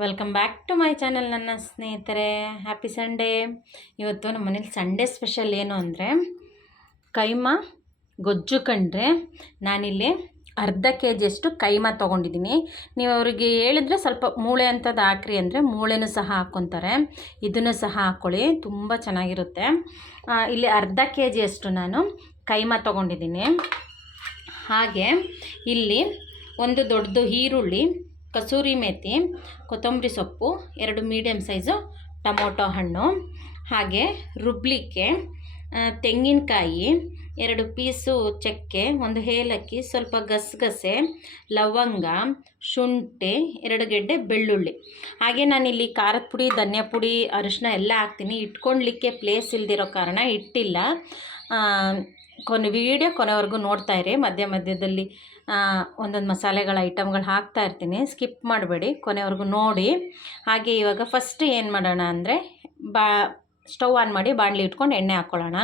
Welcome back to my channel ನನ್ನ ಸ್ನೇಹಿತರೆ. Happy Sunday ಇವತ್ತು ನಮ್ಮ ಮನೇಲಿ ಸಂಡೇ ಸ್ಪೆಷಲ್ ಏನು ಅಂದರೆ, ಕೈಮಾ ಗೊಜ್ಜು ಕಂಡ್ರೆ ನಾನಿಲ್ಲಿ ಅರ್ಧ ಕೆ ಜಿಯಷ್ಟು ಕೈಮಾ ತೊಗೊಂಡಿದ್ದೀನಿ. ನೀವು ಅವರಿಗೆ ಹೇಳಿದ್ರೆ ಸ್ವಲ್ಪ ಮೂಳೆ ಅಂಥದ್ದು ಹಾಕ್ರಿ ಅಂದರೆ ಮೂಳೆನೂ ಸಹ ಹಾಕ್ಕೊತಾರೆ. ಇದನ್ನು ಸಹ ಹಾಕ್ಕೊಳ್ಳಿ ತುಂಬ ಚೆನ್ನಾಗಿರುತ್ತೆ. ಇಲ್ಲಿ ಅರ್ಧ ಕೆ ಜಿಯಷ್ಟು ನಾನು ಕೈಮಾ ತೊಗೊಂಡಿದ್ದೀನಿ. ಹಾಗೆ ಇಲ್ಲಿ ಒಂದು ದೊಡ್ಡದು ಈರುಳ್ಳಿ ಕಸೂರಿ ಮೇಥಿ ಕೊತ್ತಂಬರಿ ಸೊಪ್ಪು, ಎರಡು ಮೀಡಿಯಮ್ ಸೈಜು ಟೊಮೊಟೊ ಹಣ್ಣು, ಹಾಗೆ ರುಬ್ಲಿಕ್ಕೆ ತೆಂಗಿನಕಾಯಿ, ಎರಡು ಪೀಸು ಚಕ್ಕೆ, ಒಂದು ಏಲಕ್ಕಿ, ಸ್ವಲ್ಪ ಗಸಗಸೆ, ಲವಂಗ, ಶುಂಠಿ, ಎರಡು ಗೆಡ್ಡೆ ಬೆಳ್ಳುಳ್ಳಿ. ಹಾಗೆ ನಾನಿಲ್ಲಿ ಖಾರದ ಪುಡಿ, ಧನಿಯಾ ಪುಡಿ ಅರಿಶಿನ ಎಲ್ಲ ಹಾಕ್ತೀನಿ. ಇಟ್ಕೊಳ್ಲಿಕ್ಕೆ ಪ್ಲೇಸ್ ಇಲ್ದಿರೋ ಕಾರಣ ಇಟ್ಟಿಲ್ಲ. ಕೊನೆ ವೀಡಿಯೋ ಕೊನೆವರೆಗೂ ನೋಡ್ತಾ ಇರಿ. ಮಧ್ಯ ಮಧ್ಯದಲ್ಲಿ ಒಂದೊಂದು ಮಸಾಲೆಗಳ ಐಟಮ್ಗಳು ಹಾಕ್ತಾ ಇರ್ತೀನಿ. ಸ್ಕಿಪ್ ಮಾಡಬೇಡಿ. ಕೊನೆವರೆಗೂ ನೋಡಿ. ಹಾಗೆ ಇವಾಗ ಫಸ್ಟ್ ಏನು ಮಾಡೋಣ ಅಂದರೆ, ಬಾ ಸ್ಟವ್ ಆನ್ ಮಾಡಿ ಬಾಣಲಿ ಇಟ್ಕೊಂಡು ಎಣ್ಣೆ ಹಾಕ್ಕೊಳ್ಳೋಣ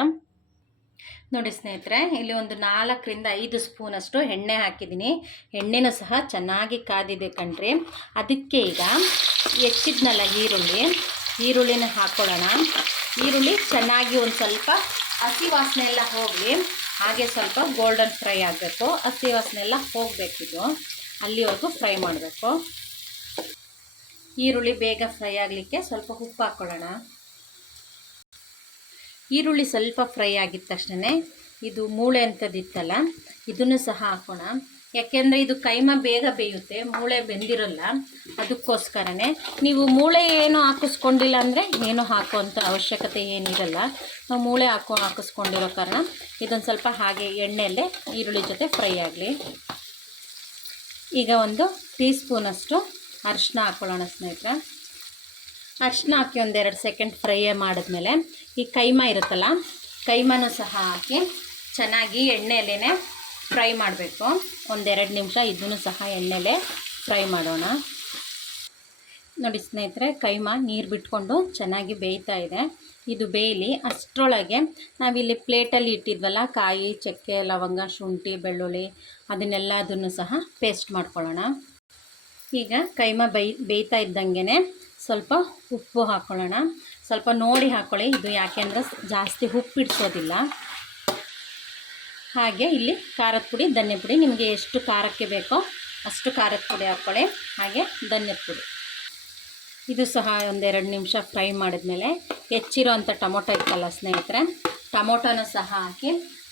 ನೋಡಿ ಸ್ನೇಹಿತರೆ, ಇಲ್ಲಿ ಒಂದು ನಾಲ್ಕರಿಂದ ಐದು ಸ್ಪೂನಷ್ಟು ಎಣ್ಣೆ ಹಾಕಿದ್ದೀನಿ. ಎಣ್ಣೆನೂ ಸಹ ಚೆನ್ನಾಗಿ ಕಾದಿದೆ ಕಣ್ರಿ. ಅದಕ್ಕೆ ಈಗ ಹೆಚ್ಚಿದ್ನಲ್ಲ ಈರುಳ್ಳಿ. ಈರುಳ್ಳಿನ ಹಾಕ್ಕೊಳ್ಳೋಣ ಈರುಳ್ಳಿ ಚೆನ್ನಾಗಿ ಒಂದು ಸ್ವಲ್ಪ ಹಸಿ ವಾಸನೆ ಎಲ್ಲ ಹೋಗಲಿ, ಹಾಗೆ ಸ್ವಲ್ಪ ಗೋಲ್ಡನ್ ಫ್ರೈ ಆಗಬೇಕು. ಹಸಿ ವಾಸನೆ ಎಲ್ಲ ಹೋಗಬೇಕಿದು ಅಲ್ಲಿವರೆಗೂ ಫ್ರೈ ಮಾಡಬೇಕು. ಈರುಳ್ಳಿ ಬೇಗ ಫ್ರೈ ಆಗಲಿಕ್ಕೆ ಸ್ವಲ್ಪ ಉಪ್ಪು ಹಾಕ್ಕೊಳ್ಳೋಣ ಈರುಳ್ಳಿ ಸ್ವಲ್ಪ ಫ್ರೈ ಆಗಿದ ತಕ್ಷಣ ಇದು ಮೂಳೆ ಅಂಥದ್ದಿತ್ತಲ್ಲ ಇದನ್ನು ಸಹ ಹಾಕೋಣ. ಯಾಕೆಂದರೆ ಇದು ಕೈಮ ಬೇಗ ಬೇಯುತ್ತೆ, ಮೂಳೆ ಬೆಂದಿರಲ್ಲ, ಅದಕ್ಕೋಸ್ಕರನೇ. ನೀವು ಮೂಳೆ ಏನು ಹಾಕಿಸ್ಕೊಂಡಿಲ್ಲ ಅಂದರೆ ಏನು ಹಾಕುವಂಥ ಅವಶ್ಯಕತೆ ಏನಿರಲ್ಲ. ನಾವು ಮೂಳೆ ಹಾಕೋ, ಹಾಕಿಸ್ಕೊಂಡಿರೋ ಕಾರಣ ಇದೊಂದು ಸ್ವಲ್ಪ ಹಾಗೆ ಎಣ್ಣೆಯಲ್ಲೇ ಈರುಳ್ಳಿ ಜೊತೆ ಫ್ರೈ ಆಗಲಿ. ಈಗ ಒಂದು ಟೀ ಸ್ಪೂನಷ್ಟು ಅರಿಶಿನ ಹಾಕ್ಕೊಳ್ಳೋಣ ಸ್ನೇಹಿತರೆ. ಅರಿಶಿನ ಹಾಕಿ ಒಂದೆರಡು ಸೆಕೆಂಡ್ ಫ್ರೈ ಮಾಡಿದ್ಮೇಲೆ ಈ ಕೈಮ ಇರುತ್ತಲ್ಲ, ಕೈಮನೂ ಸಹ ಹಾಕಿ ಚೆನ್ನಾಗಿ ಎಣ್ಣೆಯಲ್ಲೇ ಫ್ರೈ ಮಾಡಬೇಕು. ಒಂದೆರಡು ನಿಮಿಷ ಇದನ್ನು ಸಹ ಎಣ್ಣೆಲೆ ಫ್ರೈ ಮಾಡೋಣ. ನೋಡಿ ಸ್ನೇಹಿತರೆ, ಕೈಮ ನೀರು ಬಿಟ್ಕೊಂಡು ಚೆನ್ನಾಗಿ ಬೇಯ್ತಾ ಇದೆ. ಇದು ಬೇಯಲಿ ಅಷ್ಟರೊಳಗೆ ನಾವಿಲ್ಲಿ ಪ್ಲೇಟಲ್ಲಿ ಇಟ್ಟಿದ್ವಲ್ಲ, ಕಾಯಿ, ಚಕ್ಕೆ, ಲವಂಗ, ಶುಂಠಿ, ಬೆಳ್ಳುಳ್ಳಿ, ಅದನ್ನೆಲ್ಲ ಅದನ್ನು ಸಹ ಪೇಸ್ಟ್ ಮಾಡ್ಕೊಳ್ಳೋಣ. ಈಗ ಕೈಮ ಬೈ ಬೇಯ್ತಾ ಇದ್ದಂಗೆ ಸ್ವಲ್ಪ ಉಪ್ಪು ಹಾಕ್ಕೊಳ್ಳೋಣ ಸ್ವಲ್ಪ ನೋಡಿ ಹಾಕ್ಕೊಳ್ಳಿ ಇದು ಯಾಕೆಂದರೆ ಜಾಸ್ತಿ ಉಪ್ಪು ಇಡ್ಸೋದಿಲ್ಲ ಹಾಗೆ ಇಲ್ಲಿ ಖಾರದ ಪುಡಿ, ಧನ್ಯ ಪುಡಿ. ನಿಮಗೆ ಎಷ್ಟು ಖಾರಕ್ಕೆ ಬೇಕೋ ಅಷ್ಟು ಖಾರದ ಪುಡಿ ಹಾಕ್ಕೊಳ್ಳಿ. ಹಾಗೆ ಧನ್ಯದ ಪುಡಿ. ಇದು ಸಹ ಒಂದೆರಡು ನಿಮಿಷ ಫ್ರೈ ಮಾಡಿದ್ಮೇಲೆ ಹೆಚ್ಚಿರೋ ಅಂಥ ಟೊಮೊಟೊ ಇತ್ತಲ್ಲ ಸ್ನೇಹಿತರೆ, ಟೊಮೊಟೊನ ಸಹ ಹಾಕಿ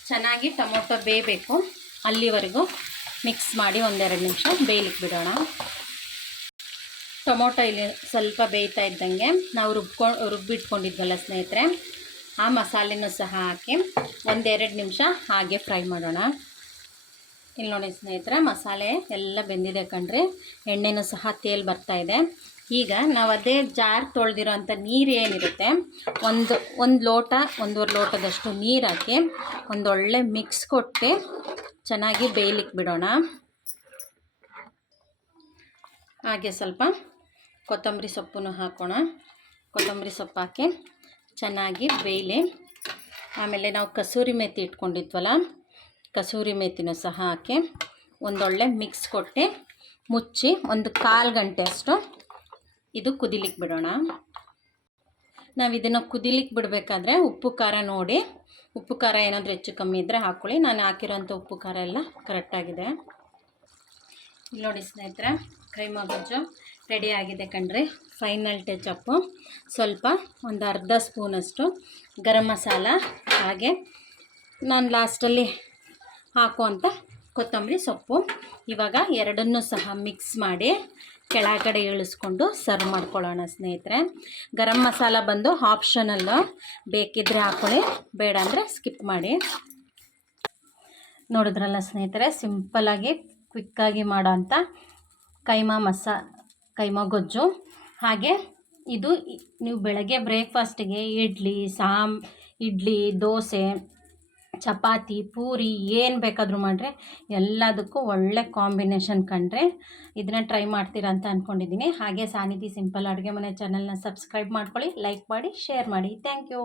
ಚೆನ್ನಾಗಿ ಟೊಮೊಟೊ ಬೇಯಬೇಕು. ಅಲ್ಲಿವರೆಗೂ ಮಿಕ್ಸ್ ಮಾಡಿ ಒಂದೆರಡು ನಿಮಿಷ ಬೇಯಲಿಕ್ಕೆ ಬಿಡೋಣ. ಟೊಮೊಟೊ ಇಲ್ಲಿ ಸ್ವಲ್ಪ ಬೇಯ್ತಾ ಇದ್ದಂಗೆ ನಾವು ರುಬ್ಕೊಂಡು ರುಬ್ಬಿಟ್ಕೊಂಡಿದ್ವಲ್ಲ ಸ್ನೇಹಿತರೆ ಆ ಮಸಾಲೆನೂ ಸಹ ಹಾಕಿ ಒಂದೆರಡು ನಿಮಿಷ ಹಾಗೆ ಫ್ರೈ ಮಾಡೋಣ. ಇಲ್ಲಿ ನೋಡಿ ಸ್ನೇಹಿತರೆ, ಮಸಾಲೆ ಎಲ್ಲ ಬೆಂದಿದೆ ಕಣ್ರಿ. ಎಣ್ಣೆನೂ ಸಹ ತೇಲ್ ಇದೆ. ಈಗ ನಾವು ಅದೇ ಜಾರ್ ತೊಳೆದಿರೋ ಅಂಥ ನೀರು ಏನಿರುತ್ತೆ, ಒಂದು ಒಂದು ಲೋಟ, ಒಂದೂವರೆ ಲೋಟದಷ್ಟು ನೀರು ಹಾಕಿ ಒಂದೊಳ್ಳೆ ಮಿಕ್ಸ್ ಕೊಟ್ಟು ಚೆನ್ನಾಗಿ ಬೇಯಲಿಕ್ಕೆ ಬಿಡೋಣ. ಹಾಗೆ ಸ್ವಲ್ಪ ಕೊತ್ತಂಬರಿ ಸೊಪ್ಪನ್ನು ಹಾಕೋಣ. ಕೊತ್ತಂಬರಿ ಸೊಪ್ಪು ಹಾಕಿ ಚೆನ್ನಾಗಿ ಬೇಯಲಿ. ಆಮೇಲೆ ನಾವು ಕಸೂರಿ ಮೇಥಿ ಇಟ್ಕೊಂಡಿದ್ವಲ್ಲ, ಕಸೂರಿ ಮೇಥಿನೂ ಸಹ ಹಾಕಿ ಒಂದೊಳ್ಳೆ ಮಿಕ್ಸ್ ಕೊಟ್ಟು ಮುಚ್ಚಿ ಒಂದು ಕಾಲು ಗಂಟೆ ಅಷ್ಟು ಇದು ಕುದಿಲಿಕ್ಕೆ ಬಿಡೋಣ. ನಾವು ಇದನ್ನು ಕುದಿಲಿಕ್ಕೆ ಬಿಡಬೇಕಾದ್ರೆ ಉಪ್ಪು ಖಾರ ನೋಡಿ, ಉಪ್ಪು ಖಾರ ಏನಾದರೂ ಹೆಚ್ಚು ಕಮ್ಮಿ ಇದ್ದರೆ ಹಾಕ್ಕೊಳ್ಳಿ ನಾನು ಹಾಕಿರೋಂಥ ಉಪ್ಪು ಖಾರ ಎಲ್ಲ ಕರೆಕ್ಟಾಗಿದೆ ನೋಡಿ ಸ್ನೇಹಿತರೆ ಕೈಮಾ ಗೊಜ್ಜು ರೆಡಿ ಆಗಿದೆ ಕಣ್ರಿ. ಫೈನಲ್ ಟಚಪ್ಪು ಸ್ವಲ್ಪ ಒಂದು ಅರ್ಧ ಸ್ಪೂನಷ್ಟು ಗರಂ ಮಸಾಲ, ಹಾಗೆ ನಾನು ಲಾಸ್ಟಲ್ಲಿ ಹಾಕುವಂಥ ಕೊತ್ತಂಬರಿ ಸೊಪ್ಪು. ಇವಾಗ ಎರಡನ್ನೂ ಸಹ ಮಿಕ್ಸ್ ಮಾಡಿ ಕೆಳಗಡೆ ಇಳಿಸ್ಕೊಂಡು ಸರ್ವ್ ಮಾಡ್ಕೊಳ್ಳೋಣ ಸ್ನೇಹಿತರೆ. ಗರಂ ಮಸಾಲ ಬಂದು ಆಪ್ಷನಲ್ಲು ಬೇಕಿದ್ದರೆ ಹಾಕೊಳ್ಳಿ, ಬೇಡ ಅಂದರೆ ಸ್ಕಿಪ್ ಮಾಡಿ. ನೋಡಿದ್ರಲ್ಲ ಸ್ನೇಹಿತರೆ ಸಿಂಪಲ್ಲಾಗಿ ಕ್ವಿಕ್ಕಾಗಿ ಮಾಡೋ ಅಂಥ ಕೈಮಾ ಮಸಾ, ಕೈಮಾ ಗೊಜ್ಜು. ಹಾಗೆ ಇದು ನೀವು ಬೆಳಗ್ಗೆ ಬ್ರೇಕ್ಫಾಸ್ಟಿಗೆ ಇಡ್ಲಿ, ಸಾಮ್, ಇಡ್ಲಿ, ದೋಸೆ, ಚಪಾತಿ, ಪೂರಿ ಏನು ಬೇಕಾದರೂ ಮಾಡಿರಿ ಎಲ್ಲದಕ್ಕೂ ಒಳ್ಳೆ ಕಾಂಬಿನೇಷನ್ ಕಂಡ್ರೆ ಇದನ್ನ ಟ್ರೈ ಮಾಡ್ತೀರಾ ಅಂತ ಅಂದ್ಕೊಂಡಿದ್ದೀನಿ ಹಾಗೆ ಸಾನಿಧಿ ಸಿಂಪಲ್ ಅಡುಗೆ ಮನೆ ಚಾನಲ್ನ ಸಬ್ಸ್ಕ್ರೈಬ್ ಮಾಡ್ಕೊಳ್ಳಿ, ಲೈಕ್ ಮಾಡಿ, ಶೇರ್ ಮಾಡಿ. Thank you.